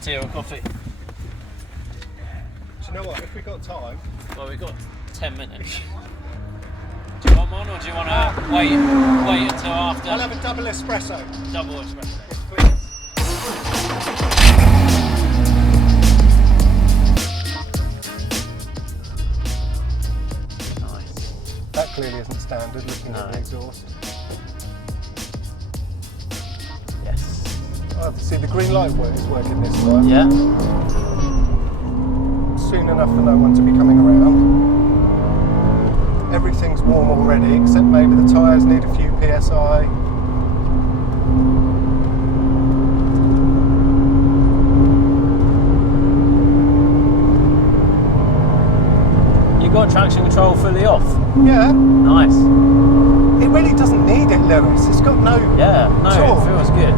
tea or coffee? Do you know what? If we've got time. Well, we've got 10 minutes. Do you want one or do you want to wait until after? I'll have a double espresso. Double espresso. Yes, please. Nice. That clearly isn't standard, looking at the exhaust. Yes. Oh, see, the green light is working this time. Yeah. Soon enough for no one to be coming around. Everything's warm already, except maybe the tyres need a few PSI. You got traction control fully off? Yeah. Nice. It really doesn't need it, Lewis. It's got no torque. It feels good.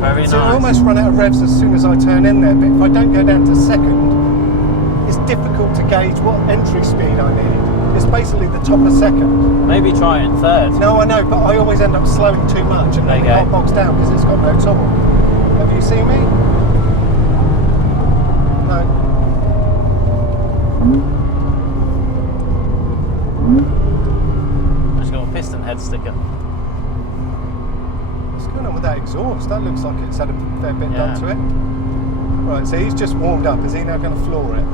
Very nice. So I almost run out of revs as soon as I turn in there, but if I don't go down to second, it's difficult to gauge what entry speed I need. It's basically the top of second. Maybe try it in third. No, I know, but I always end up slowing too much and then the car bogs down because it's got no torque. Have you seen me? No. It's got a piston head sticker. What's going on with that exhaust? That looks like it's had a fair bit done to it. Right, so he's just warmed up. Is he now going to floor it?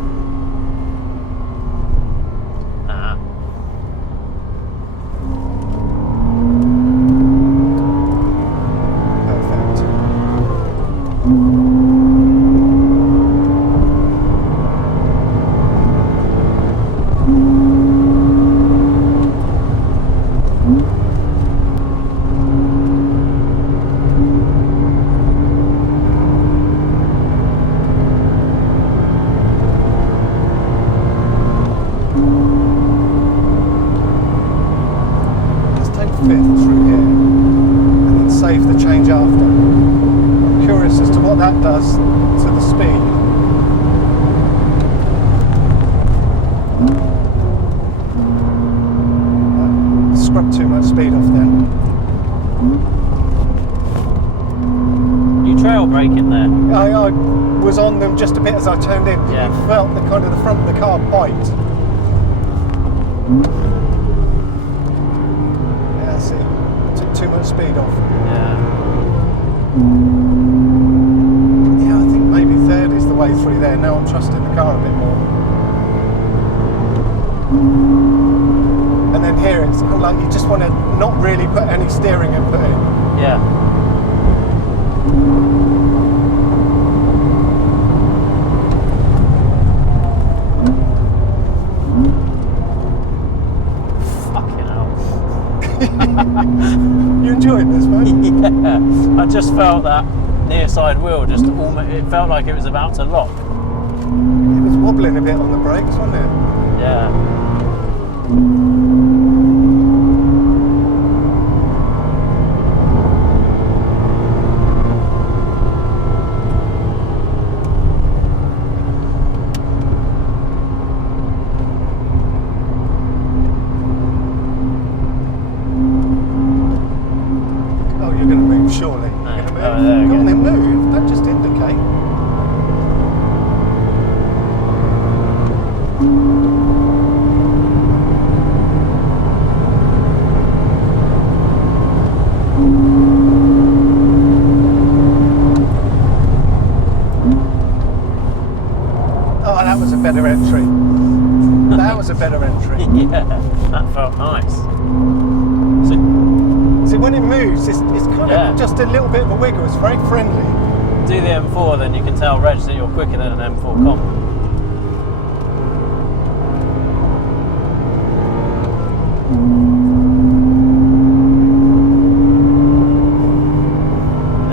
That does to the speed. Scrub too much speed off then. You trail braking there? I was on them just a bit as I turned in. Yeah. You felt the kind of the front of the car bite. Yeah, see, took too much speed off. Yeah. Way through there. Now I'm trusting the car a bit more. And then here it's kind of like you just want to not really put any steering input in. Yeah. Fucking hell. You enjoying this, mate? Yeah. I just felt that near side wheel just almost, it felt like it was about to lock. It was wobbling a bit on the brakes, wasn't it? Yeah. Oh, you're going to move, surely. No. You're going to move. Oh, there we Go go. on then, move. Don't just indicate. Oh, that was a better entry. That was a better entry. Yeah, that felt nice. So, See, when it moves, it's kind of just a little bit of a wiggle. It's very friendly. do the M4, then you can tell Reg that you're quicker than an M4 comp.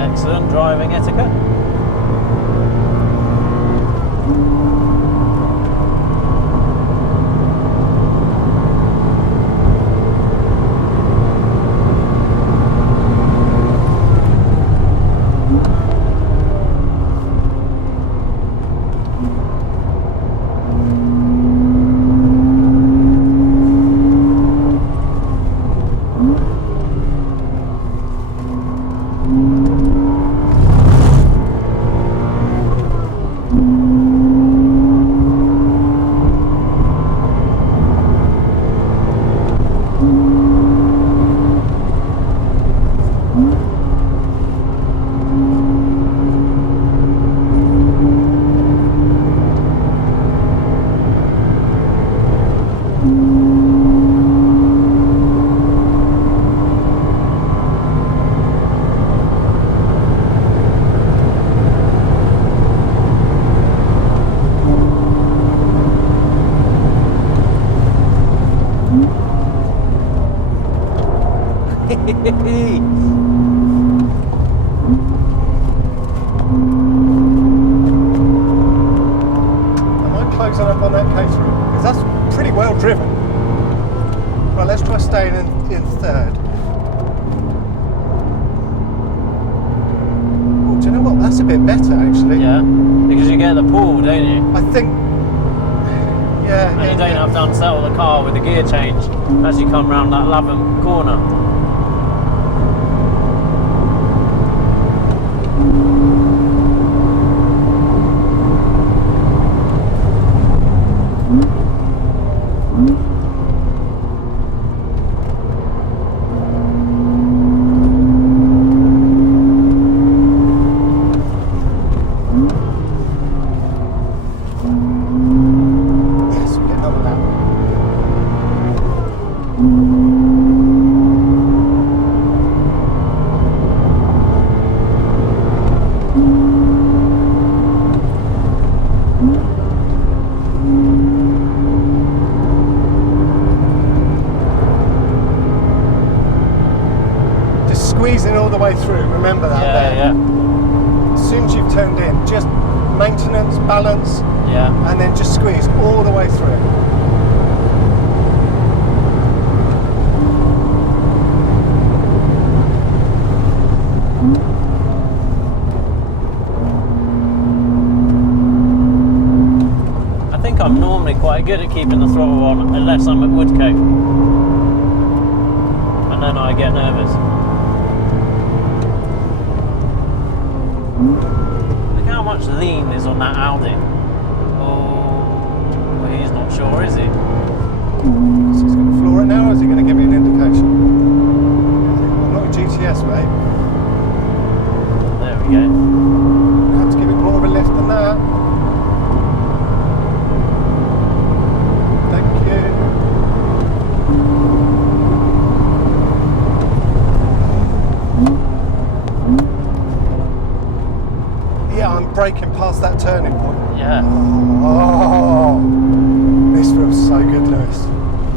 Excellent driving etiquette. driven. Right, let's try staying in third. Oh, do you know what? That's a bit better actually. Yeah, because you get the pull, don't you? I think. Yeah. And yeah, you don't yeah. have to unsettle the car with the gear change as you come round that Latham corner. Yes, we get another lap. Just squeezing all the way through. Remember that. there. Yeah, As soon as you've turned in, just maintenance, balance, yeah. and then just squeeze all the way through. I think I'm normally quite good at keeping the throttle on unless I'm at Woodcote. And then I get nervous. Look how much lean is on that Audi. Oh, well, he's not sure, is he? So he's going to floor it now, or is he going to give me an indication? I'm not a GTS, mate. There we go. I have to give it more of a lift than that. Thank you. Yeah, I'm braking past that turning point. Yeah. Oh, this feels so good, Lewis.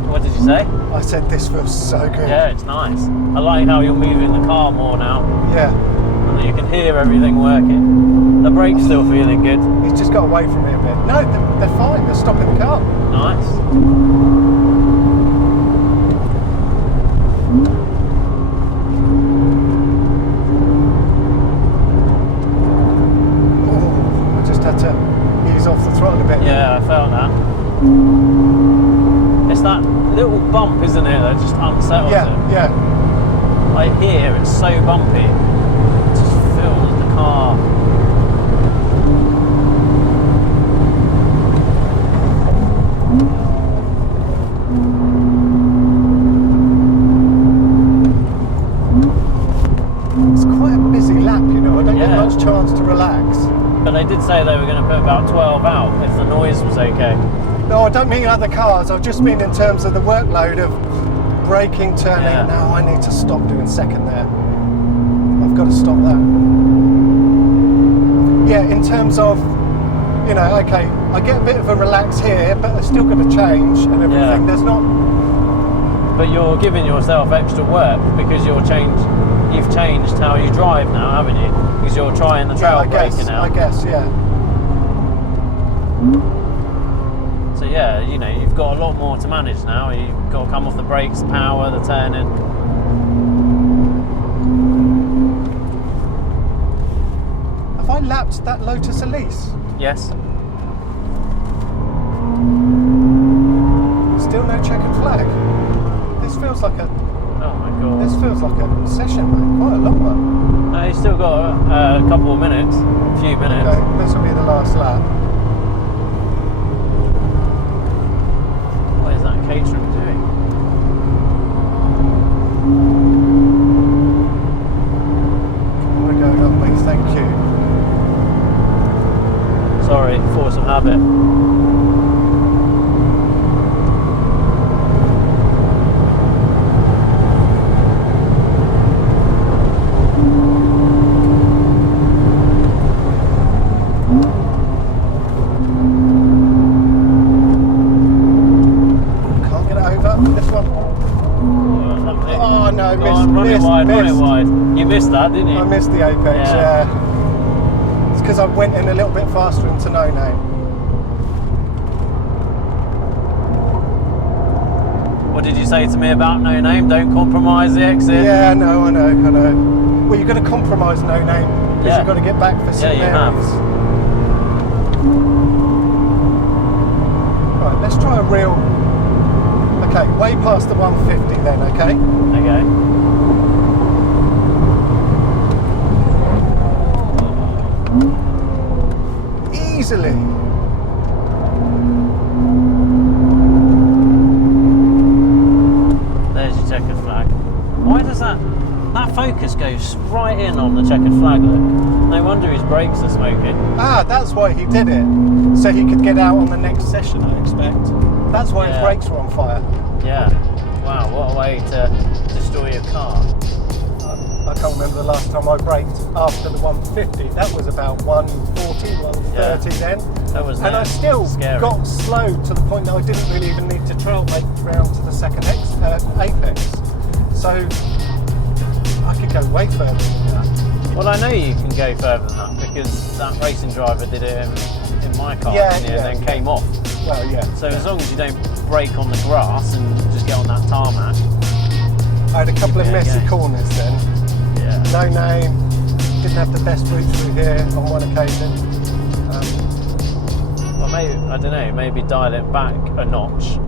What did you say? I said this feels so good. Yeah, it's nice. I like how you're moving the car more now. Yeah. And you can hear everything working. The brake's still feeling good. He's just got away from me a bit. No, they're fine. They're stopping the car. Nice. Oh, I just had to ease off the throttle a bit. Yeah, I felt that. It's that little bump, isn't it, that just unsettles Yeah, it. yeah. I hear it's so bumpy. It just fills the car. It's quite a busy lap, you know. I don't get Yeah. much chance to relax. But they did say they were going to put about 12 out if the noise was okay. No, I don't mean other cars. I just mean in terms of the workload of braking, turning. Yeah. Now I need to stop doing second there. I've got to stop that. Yeah, in terms of, you know, okay, I get a bit of a relax here, but it's still going to change and everything. Yeah. There's not. But you're giving yourself extra work because you've changed how you drive now, haven't you? Because you're trying the trail braking now. I guess, yeah. So yeah, you know, you've got a lot more to manage now. You've got to come off the brakes, the power, the turning. Have I lapped that Lotus Elise? Yes. Still no checkered flag. This feels like a. Oh my god. This feels like a session, mate. Quite a long one. No, you've still got a couple of minutes, a few minutes. Okay, this will be the last lap. What is that Caterham doing? We're going on, mate. Thank you. Sorry, force of habit. Can't get it over. This one. Oh no, Go on, run it wide. You missed that, didn't you? I missed the apex, Yeah. yeah. It's because I went in a little bit faster into no name. What did you say to me about No Name? Don't compromise the exit. Yeah, I know. Well, you've got to compromise No Name because Yeah. you've got to get back for St Yeah, you have. Mary's. Right, let's try a real. Okay, way past the 150 then. Okay. Okay. Easily. There's your checkered flag. Why does that focus goes right in on the checkered flag? Look. No wonder his brakes are smoking. Ah, that's why he did it. So he could get out on the next session, I expect. That's why his Yeah. brakes were on fire. Yeah. Wow, what a way to destroy your car. I can't remember the last time I braked after the 150. That was about 140, 130 then. That was And I still scary. got slow to the point that I didn't really even need to trail make round to the second apex. So I could go way further than that. Well, I know you can go further than that because that racing driver did it in my car, Yeah, didn't he, yeah, and then yeah. came off. Well, yeah. So as long as you don't brake on the grass and just get on that tarmac. I had a couple of Yeah, messy yeah. corners then. Yeah. No Name, didn't have the best route through here on one occasion. Well, maybe, I don't know, maybe dial it back a notch